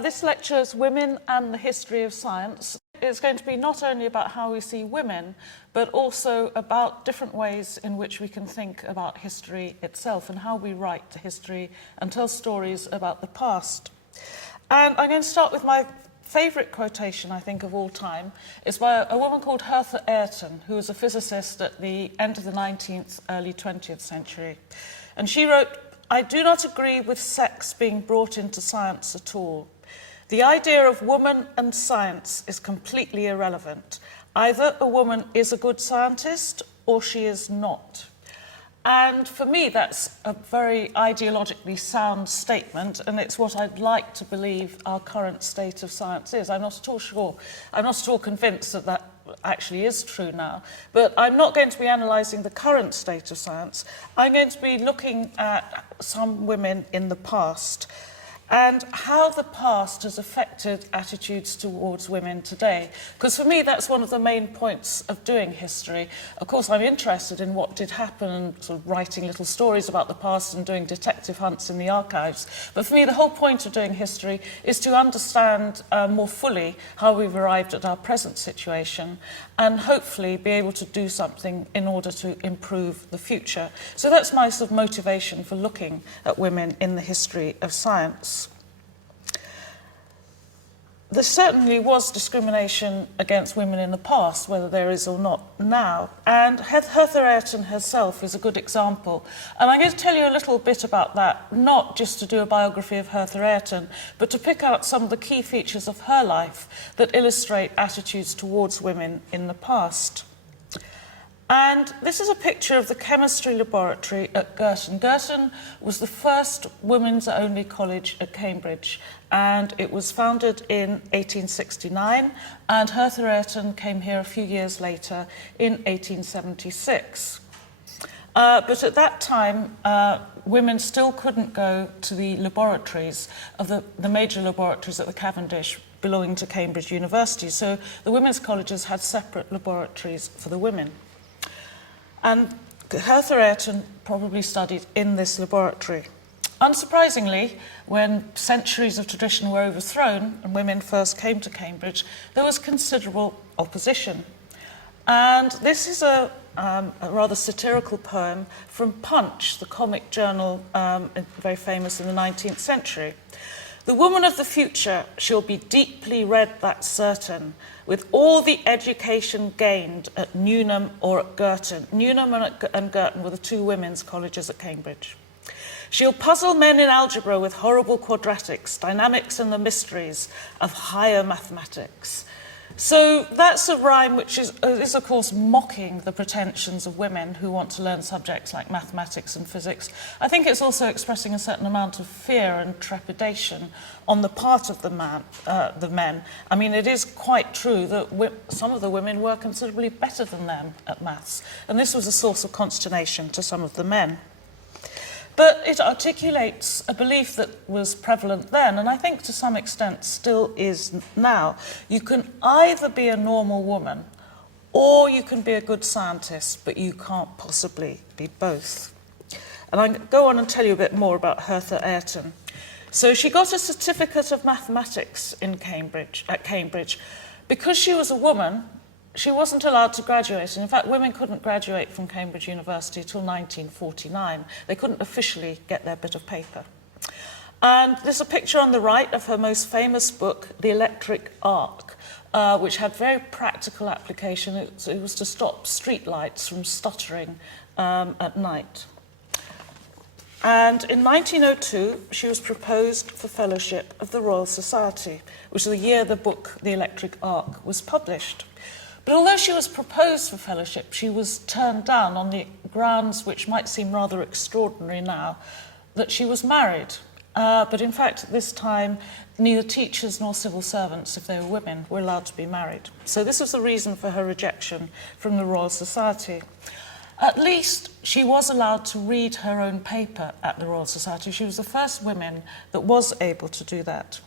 This lecture is Women and the History of Science. It's going to be not only about how we see women, but also about different ways in which we can think about history itself and how we write history and tell stories about the past. And I'm going to start with my favourite quotation, I think, of all time. It's by a woman called Hertha Ayrton, who was a physicist at the end of the 19th, early 20th century. And she wrote, "I do not agree with sex being brought into science at all. The idea of woman and science is completely irrelevant. Either a woman is a good scientist or she is not." And for me, that's a very ideologically sound statement, and it's what I'd like to believe our current state of science is. I'm not at all sure, I'm not at all convinced that that actually is true now, but I'm not going to be analysing the current state of science. I'm going to be looking at some women in the past and how the past has affected attitudes towards women today. Because for me, that's one of the main points of doing history. Of course, I'm interested in what did happen and sort of writing little stories about the past and doing detective hunts in the archives. But for me, the whole point of doing history is to understand more fully how we've arrived at our present situation and hopefully be able to do something in order to improve the future. So that's my sort of motivation for looking at women in the history of science. There certainly was discrimination against women in the past, whether there is or not now. And Hertha Ayrton herself is a good example. And I'm going to tell you a little bit about that, not just to do a biography of Hertha Ayrton, but to pick out some of the key features of her life that illustrate attitudes towards women in the past. And this is a picture of the chemistry laboratory at Girton. Girton was the first women's-only college at Cambridge, and it was founded in 1869, and Hertha Ayrton came here a few years later in 1876. But at that time, women still couldn't go to the laboratories of the major laboratories at the Cavendish belonging to Cambridge University, so the women's colleges had separate laboratories for the women. And Hertha Ayrton probably studied in this laboratory. Unsurprisingly, when centuries of tradition were overthrown and women first came to Cambridge, there was considerable opposition. And this is a rather satirical poem from Punch, the comic journal very famous in the 19th century. "The woman of the future shall be deeply read, that's certain, with all the education gained at Newnham or at Girton." Newnham and Girton were the two women's colleges at Cambridge. "She'll puzzle men in algebra with horrible quadratics, dynamics and the mysteries of higher mathematics." So that's a rhyme which is of course mocking the pretensions of women who want to learn subjects like mathematics and physics. I think it's also expressing a certain amount of fear and trepidation on the part of the men. I mean, it is quite true that some of the women were considerably better than them at maths, and this was a source of consternation to some of the men. But it articulates a belief that was prevalent then, and I think to some extent still is now. You can either be a normal woman or you can be a good scientist, but you can't possibly be both. And I'll go on and tell you a bit more about Hertha Ayrton. So she got a certificate of mathematics at Cambridge. Because she was a woman, she wasn't allowed to graduate, and in fact women couldn't graduate from Cambridge University until 1949. They couldn't officially get their bit of paper. And there's a picture on the right of her most famous book, The Electric Arc, which had very practical application. It was to stop street lights from stuttering at night. And in 1902, she was proposed for fellowship of the Royal Society, which was the year the book, The Electric Arc, was published. But although she was proposed for fellowship, she was turned down on the grounds which might seem rather extraordinary now, that she was married. But in fact, at this time, neither teachers nor civil servants, if they were women, were allowed to be married. So this was the reason for her rejection from the Royal Society. At least she was allowed to read her own paper at the Royal Society. She was the first woman that was able to do that.